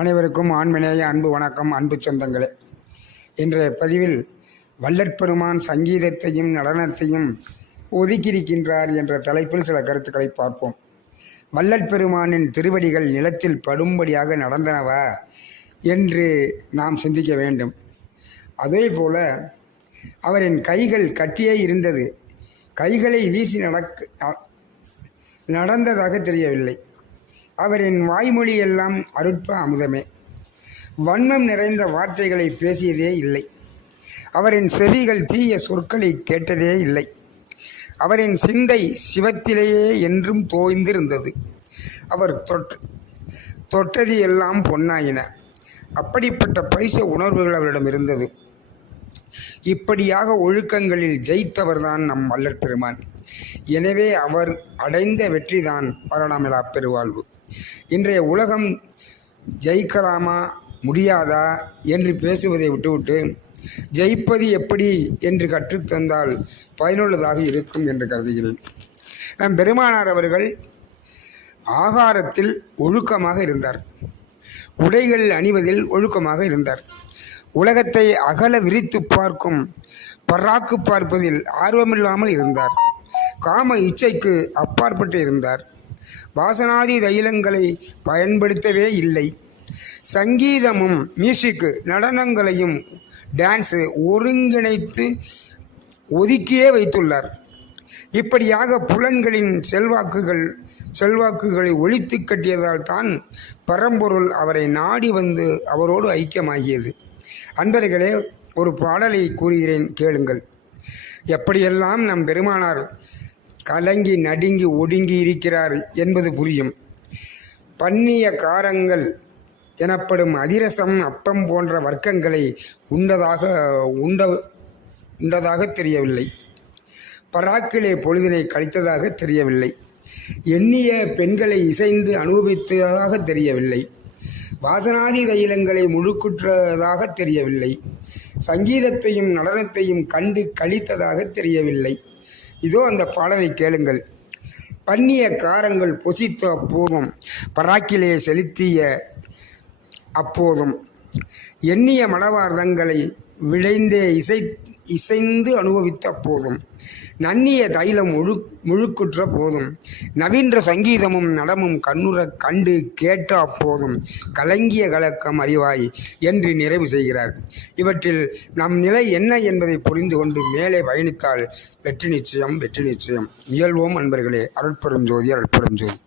அனைவருக்கும் ஆண்மநேய அன்பு வணக்கம். அன்பு சொந்தங்களே, இன்றைய பதிவில் வள்ளற்பெருமான் சங்கீதத்தையும் நடனத்தையும் ஒதுக்கியிருக்கின்றார் என்ற தலைப்பில் சில கருத்துக்களை பார்ப்போம். வள்ளற்பெருமானின் திருவடிகள் நிலத்தில் படும்படியாக நடந்தனவா என்று நாம் சிந்திக்க வேண்டும். அதே போல அவரின் கைகள் கட்டியே இருந்தது. கைகளை வீசி நடந்ததாக தெரியவில்லை. அவரின் வாய்மொழி எல்லாம் அருட்ப அமுதமே. வன்மம் நிறைந்த வார்த்தைகளை பேசியதே இல்லை. அவரின் செவிகள் தீய சொற்களை கேட்டதே இல்லை. அவரின் சிந்தை சிவத்திலேயே என்றும் தோய்ந்திருந்தது. அவர் தொட்டது எல்லாம் பொன்னாயின. அப்படிப்பட்ட பரிச உணர்வுகள் அவரிடம் இருந்தது. இப்படியாக ஒழுக்கங்களில் ஜெயித்தவர்தான் நம் வள்ளற்பெருமான். எனவே அவர் அடைந்த வெற்றிதான் மரணமிலா பெருவாழ்வு. இன்றைய உலகம் ஜெயிக்கலாமா முடியாதா என்று பேசுவதை விட்டுவிட்டு ஜெயிப்பது எப்படி என்று கற்றுத்தந்தால் பயனுள்ளதாக இருக்கும் என்று கருதுகிறேன். நம் பெருமானார் அவர்கள் ஆகாரத்தில் ஒழுக்கமாக இருந்தார். உடைகள் அணிவதில் ஒழுக்கமாக இருந்தார். உலகத்தை அகல விரித்து பார்க்கும் பராக்கு பார்ப்பதில் ஆர்வமில்லாமல் இருந்தார். காம இச்சைக்கு அப்பாற்பட்டு இருந்தார். வாசனாதி தைலங்களை பயன்படுத்தவே இல்லை. சங்கீதமும் மியூசிக்கு நடனங்களையும் டான்ஸு ஒருங்கிணைத்து ஒதுக்கியே வைத்துள்ளார். இப்படியாக புலன்களின் செல்வாக்குகளை ஒழித்து கட்டியதால் தான் பரம்பொருள் அவரை நாடி வந்து அவரோடு ஐக்கியமாகியது. அன்பர்களே, ஒரு பாடலை கூறுகிறேன், கேளுங்கள். எப்படியெல்லாம் நம் பெருமானார் கலங்கி நடுங்கி ஒடுங்கி இருக்கிறார் என்பது புரியும். பன்னிய காரங்கள் எனப்படும் அதிரசம், அப்பம் போன்ற வர்க்கங்களை உண்டதாக தெரியவில்லை. பராக்கிலே பொழுதினை கழித்ததாக தெரியவில்லை. எண்ணிய பெண்களை இசைந்து அனுபவித்ததாக தெரியவில்லை. வாசனாதி தைலங்களை முழுக்குற்றதாக தெரியவில்லை. சங்கீதத்தையும் நடனத்தையும் கண்டு கழித்ததாக தெரியவில்லை. இதோ அந்த பாடலை கேளுங்கள். பன்னிய காரங்கள் பொசித்த அப்போதும் பராக்கிலே செலுத்திய அப்போதும் எண்ணிய மடவார்தங்களை விளைந்தே இசைந்து அனுபவித்த போதும் நன்னிய தைலம் முழுக்குற்ற போதும் நவீன்ற சங்கீதமும் நடமும் கண்ணுற கண்டு கேட்ட அப்போதும் கலங்கிய கலக்கம் அறிவாய் என்று நிறைவு செய்கிறார். இவற்றில் நம் நிலை என்ன என்பதை புரிந்து கொண்டு மேலே பயணித்தால் வெற்றி நிச்சயம், வெற்றி நிச்சயம். முயல்வோம் அன்பர்களே. அருட்பெரும் ஜோதி, அருட்பெரும் ஜோதி.